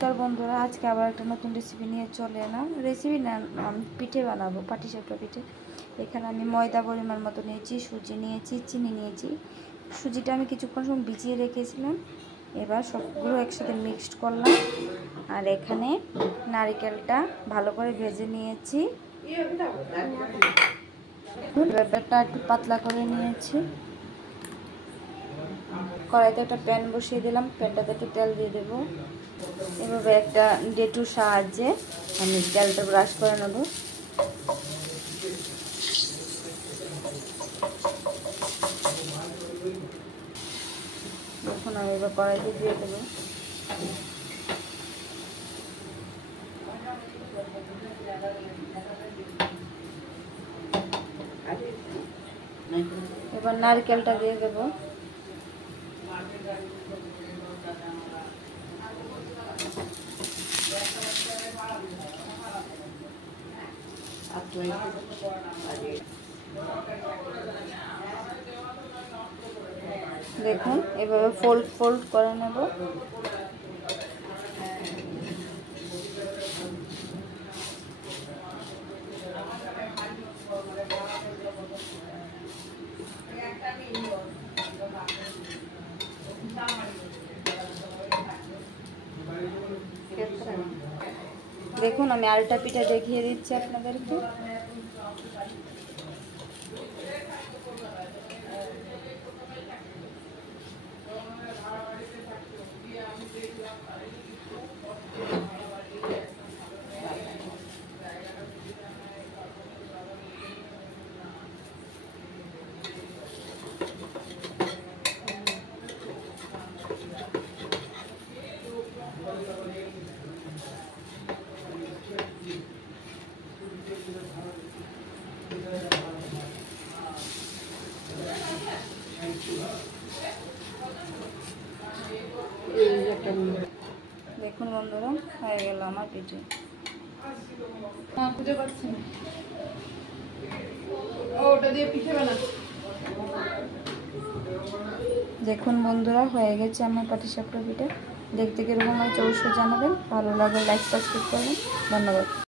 নমস্কার বন্ধুরা, আজকে আবার একটা নতুন রেসিপি নিয়ে চলে এলাম। রেসিপি না, আমি পিঠে বানাবো, পাটিসাপটা পিঠে। এখানে আমি ময়দা পরিমাণ মতো নিয়েছি, সুজি নিয়েছি, চিনি নিয়েছি। সুজিটা আমি কিছুক্ষণ সময় ভিজিয়ে রেখেছিলাম। এবার সবগুলো একসাথে মিক্সড করলাম। আর এখানে নারকেলটা ভালো করে ভেজে নিয়েছি। ব্যাটারটা একটু পাতলা করে নিয়েছি। কড়াইতে একটা প্যান বসিয়ে দিলাম, প্যানটাতে একটু তেল দিয়ে দেবো। এভাবে একটা ডেটুর সাহায্যে আমি তেলটা ব্রাশ করে নেব। এখন আমি এবার কড়াইতে দিয়ে দেবো। এবার নারকেলটা দিয়ে দেবো। দেখুন এভাবে ফোল্ড করে নেব। দেখুন আমি আরেকটা পিঠা দেখিয়ে দিচ্ছি আপনাদেরকে। দেখুন বন্ধুরা, হয়ে গেল আমার পিঠে। দেখুন বন্ধুরা, হয়ে গেছে আমার পাটিসাপটা পিঠে। দেখতে কিরকম হয়েছে অবশ্যই জানাবেন। ভালো লাগলে লাইক সাবস্ক্রাইব করবেন। ধন্যবাদ।